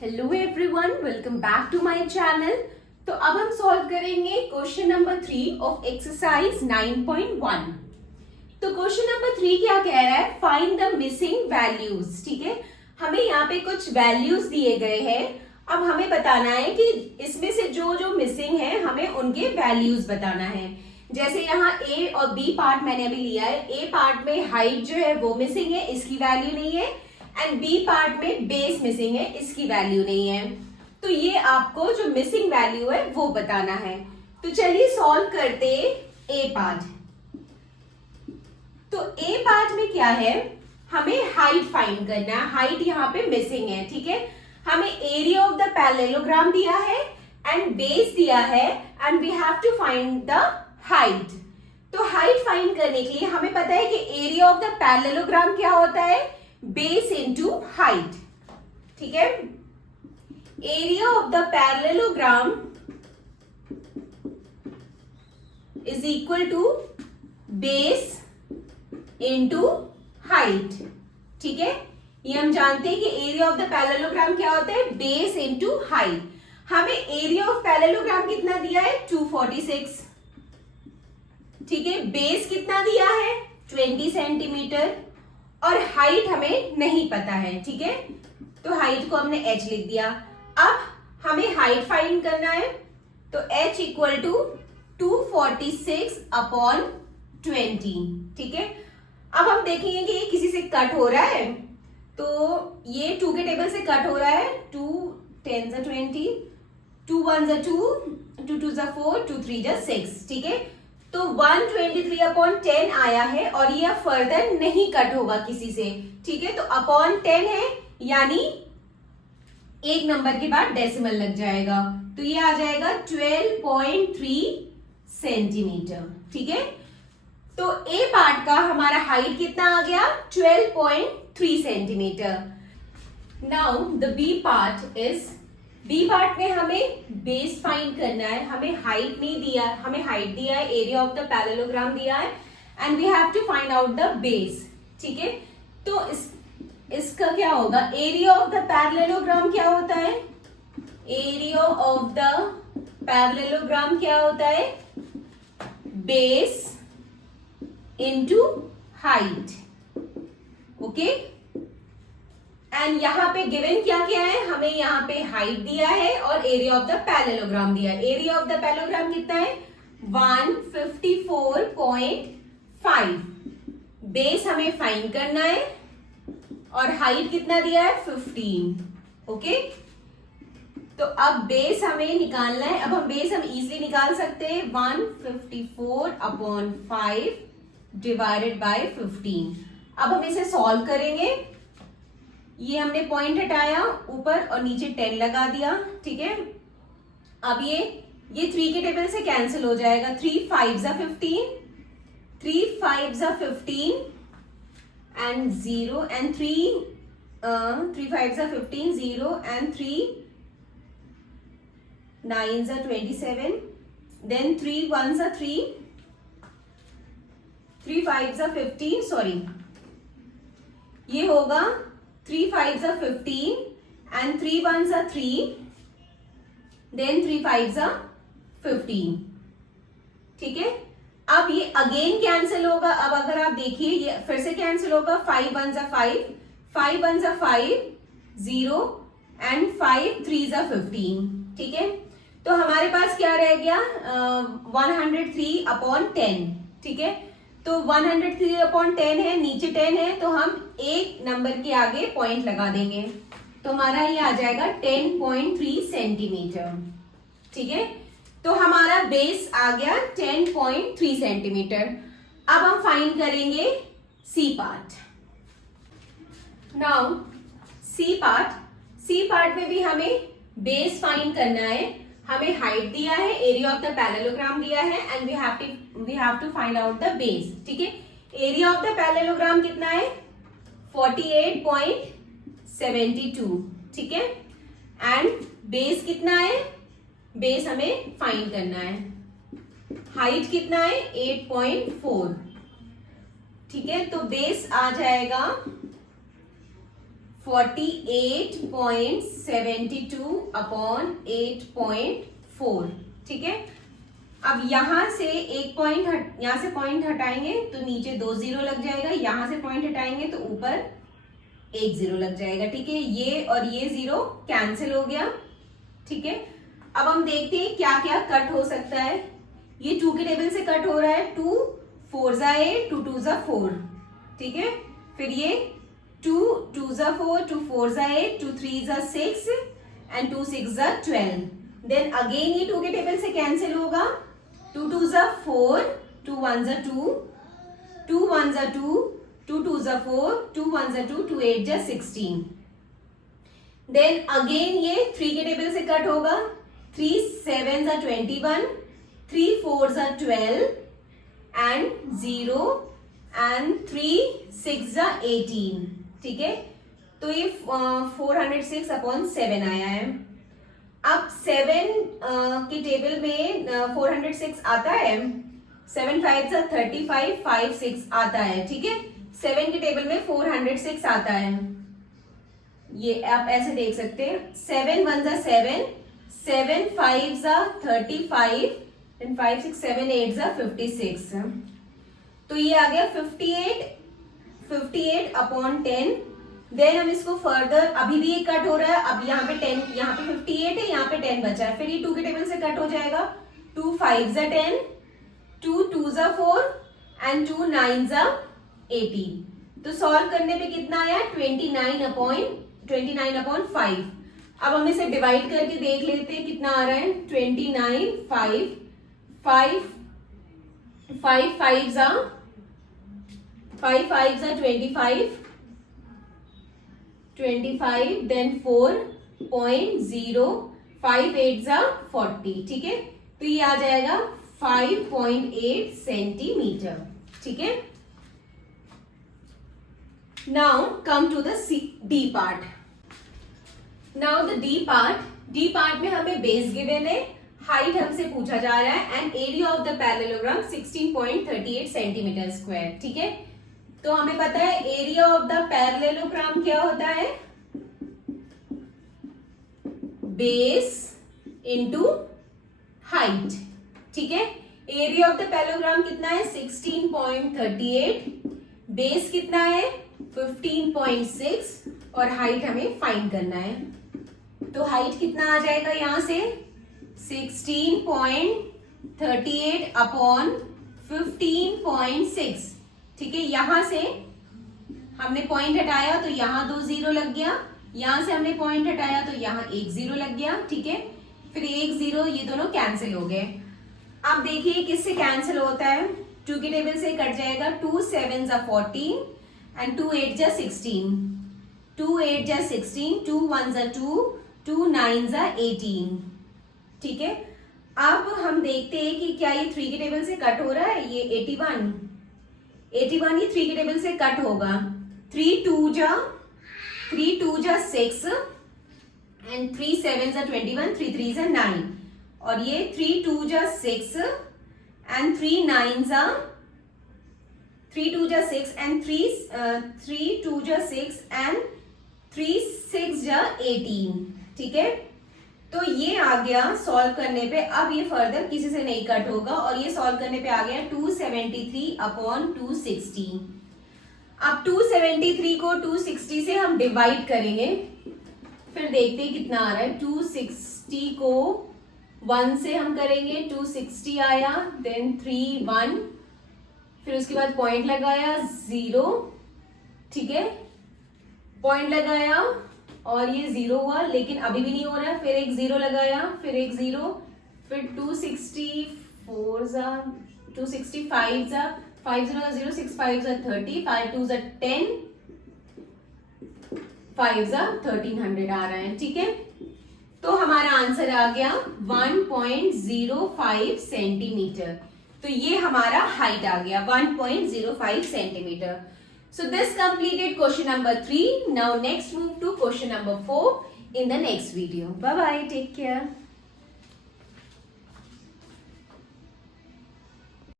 Hello everyone, welcome back to my channel. तो अब हम सॉल्व करेंगे क्वेश्चन नंबर 3 ऑफ एक्सरसाइज 9.1। तो क्वेश्चन नंबर 3 क्या कह रहा है? Find the missing values. ठीक है, हमें यहाँ पे कुछ वैल्यूज दिए गए हैं। अब हमें बताना है कि इसमें से जो जो मिसिंग है हमें उनके वैल्यूज बताना है। जैसे यहाँ ए और बी पार्ट मैंने अभी लिया है। ए पार्ट में हाइट जो है वो मिसिंग है, इसकी वैल्यू नहीं है। एंड बी पार्ट में बेस मिसिंग है, इसकी वैल्यू नहीं है। तो ये आपको जो मिसिंग वैल्यू है वो बताना है। तो चलिए सॉल्व करते ए पार्ट। तो ए पार्ट में क्या है, हमें हाइट फाइंड करना है। हाइट यहाँ पे मिसिंग है। ठीक है, हमें एरिया ऑफ द पैरेललोग्राम दिया है एंड बेस दिया है and we have to find the height. तो हाइट फाइंड करने के लिए हमें पता है कि एरिया ऑफ द पैरेललोग्राम क्या होता है? Base into height. ठीक है, area of the parallelogram is equal to base into height. ठीक है, ये हम जानते हैं कि एरिया ऑफ द पैरेललोग्राम क्या होता है? Base into height. हमें एरिया ऑफ पैरेललोग्राम कितना दिया है? 246। ठीक है, बेस कितना दिया है? 20 सेंटीमीटर और हाइट हमें नहीं पता है। ठीक है, तो हाइट को हमने h लिख दिया। अब हमें हाइट फाइंड करना है, तो h इक्वल टू 246 अपॉन 20। ठीक है, अब हम देखेंगे कि ये किसी से कट हो रहा है। तो ये 2 के टेबल से कट हो रहा है। 2 10 जा 20, 2 1 जा 2, 2 2 जा 4, 2 3 जा 6। ठीक है, तो 123 अपॉन 10 आया है और ये फर्दर नहीं कट होगा किसी से। ठीक है, तो अपॉन 10 है यानी एक नंबर के बाद डेसिमल लग जाएगा, तो ये आ जाएगा 12.3 सेंटीमीटर। ठीक है, तो ए पार्ट का हमारा हाइट कितना आ गया? 12.3 centimetre. Now the B part is, B part में हमें बेस फाइंड करना है। हमें हाइट नहीं दिया, हमें हाइट दिया है, एरिया ऑफ द पैरेललोग्राम दिया है and we have to find out the base. ठीक है, तो इसका क्या होगा? एरिया ऑफ द पैरेललोग्राम क्या होता है? एरिया ऑफ द पैरेललोग्राम क्या होता है? Base into height. Okay, and यहाँ पे गिवन क्या क्या है? हमें यहाँ पे हाइट दिया है और एरिया ऑफ द पैरेललोग्राम दिया है। एरिया ऑफ द पैरेललोग्राम कितना है? 154.5। बेस हमें फाइंड करना है और हाइट कितना दिया है? 15। ओके, तो अब बेस हमें निकालना है। अब हम बेस हम इजीली निकाल सकते हैं। 154 अपॉन 5 डिवाइडेड बाय 15। अब हम इसे सॉल्व करेंगे। ये हमने पॉइंट हटाया ऊपर और नीचे 10 लगा दिया। ठीक है, अब ये 3 के टेबल से कैंसिल हो जाएगा। 3 5 जा 15, 3 5 जा 15 एंड 0 एंड 3 5 जा 15, 0 एंड 3 9 जा 27, देन 3 1 जा 3, 3 5 जा 15, सॉरी ये होगा 3 5 जा 15 and 3 1 जा 3, then 3 5 जा 15। ठीक है, अब ये अगेन कैंसिल होगा। अब अगर आप देखिए ये फिर से कैंसिल होगा। 5 1 जा 5, 5 1 जा 5, 0 एंड 5 3 जा 15। ठीक है, तो हमारे पास क्या रह गया? 103 अपॉन 10। ठीक है, तो 103 अपॉन 10 है, नीचे 10 है, तो हम एक नंबर के आगे पॉइंट लगा देंगे, तो हमारा ये आ जाएगा 10.3 सेंटीमीटर। ठीक है, तो हमारा बेस आ गया 10.3 सेंटीमीटर। अब हम फाइंड करेंगे C part. Now C part में भी हमें बेस फाइंड करना है। हमें हाइट दिया है, एरिया ऑफ द पैरेललोग्राम दिया है and we have to find out the base. ठीक है, एरिया ऑफ द पैरेललोग्राम कितना है? 48.72। ठीक है, एंड बेस कितना है? बेस हमें फाइंड करना है। हाइट कितना है? 8.4। ठीक है, तो बेस आ जाएगा 48.72 अपॉन 8.4। ठीक है, अब यहां से एक पॉइंट यहां से पॉइंट हटाएंगे तो नीचे 2 जीरो लग जाएगा, यहां से पॉइंट हटाएंगे तो ऊपर 1 जीरो लग जाएगा। ठीक है, ये और ये जीरो कैंसिल हो गया। ठीक है, अब हम देखते हैं क्या क्या कट हो सकता है। ये 2 के टेबल से कट हो रहा है, 2 4 जा 8, 2 2 जा 4। ठीक है, फिर ये 2 2 जा 4, 2 4 जा 8, 2 3 जा 6 एंड 2 6 जा 12। देन अगेन ये 2 के टेबल से कैंसिल होगा, 2 2 जा 4, 2 1 जा 2, 2 1 जा 2, 2 2 जा 4, 2 1 जा 2, 2 8 जा 16। देन अगेन ये 3 के टेबल से कट होगा, 3 7 जा 21, 3 4 जा 12 एंड 0 एंड 3 6 जा 18। ठीक है, तो ये 406 अपॉन 7 आया है। अब 7 के टेबल में 406 आता है, 7 5 जा 35, 5 6 आता है। ठीक है, 7 के टेबल में 406 आता है, ये आप ऐसे देख सकते हैं, 7 1 जा 7, 7 5 जा 35, 5 6 7 8 जा 56। तो ये आ गया 58 अपॉन 10। देन हम इसको फर्दर, अभी भी ये कट हो रहा है, अब यहाँ पे 10, यहाँ पे 58 है, यहाँ पे 10 बचा है, फिर ये 2 के टेबल से कट हो जाएगा, 2 5 जा 10, 2 2 जा 4 एंड 2 9 जा 18। तो सॉल्व करने पे कितना आया, 29 अपॉन 5। अब हम इसे डिवाइड करके देख लेते हैं कितना आ रहा है, 29 5 5 5 5 जा 25, 25 देन 4.0, 5 8 जा 40। ठीक है, तो ये आ जाएगा 5.8 सेंटीमीटर। ठीक है, now come to the D part. Now the D part में हमें बेस गिवन है, हाइट हमसे पूछा जा रहा है and area of the parallelogram 16.38 centimetre square. ठीक है, तो हमें पता है एरिया ऑफ द पैरेललोग्राम क्या होता है, बेस इनटू हाइट। ठीक है, एरिया ऑफ द पैरेललोग्राम कितना है, 16.38, बेस कितना है 15.6 और हाइट हमें फाइंड करना है। तो हाइट कितना आ जाएगा यहां से, 16.38 अपॉन 15.6। ठीक है, यहां से हमने पॉइंट हटाया तो यहां 2 जीरो लग गया, यहां से हमने पॉइंट हटाया तो यहां 1 जीरो लग गया। ठीक है, फिर 1 जीरो, ये दोनों कैंसिल हो गए। अब देखिए किससे कैंसिल होता है, 2 के टेबल से कट जाएगा, 2 7 जा 14 एंड 2 8 जा 16, 2 8 जा 16, 2 1 जा 2, 2 9 जा 18। ठीक है, अब हम देखते हैं कि क्या ये 3 के टेबल से कट हो रहा है, ये 81 ये 3 के टेबल से कट होगा, 3 2 जा 6 एंड 3 7 जा 21, 3 3 जा 9 और ये 3 2 जा 6 एंड 3 9 जा 3 2 जा 6 एंड 3 2 जा 6 एंड 3 6 जा 18। ठीक है, तो ये आ गया सॉल्व करने पे। अब ये फर्दर किसी से नहीं कट होगा और ये सॉल्व करने पे आ गया 273 अपॉन 260। अब 273 को 260 से हम डिवाइड करेंगे, फिर देखते हैं कितना आ रहा है। 260 को 1 से हम करेंगे, 260 आया, देन 3 1, फिर उसके बाद पॉइंट लगाया 0। ठीक है, पॉइंट लगाया और ये 0 हुआ, लेकिन अभी भी नहीं हो रहा है, फिर एक 0 लगाया, फिर एक 0, फिर 264 जा 265 जा 5 0 जा 0, 6 5 जा 30, 5 2 जा 10, 5 जा 1300 आ रहा है। ठीक है, तो हमारा आंसर आ गया 1.05 सेंटीमीटर। तो ये हमारा हाइट आ गया 1.05 centimetre. So this completed question number 3. Now next move to question number 4 in the next video. Bye bye. Take care.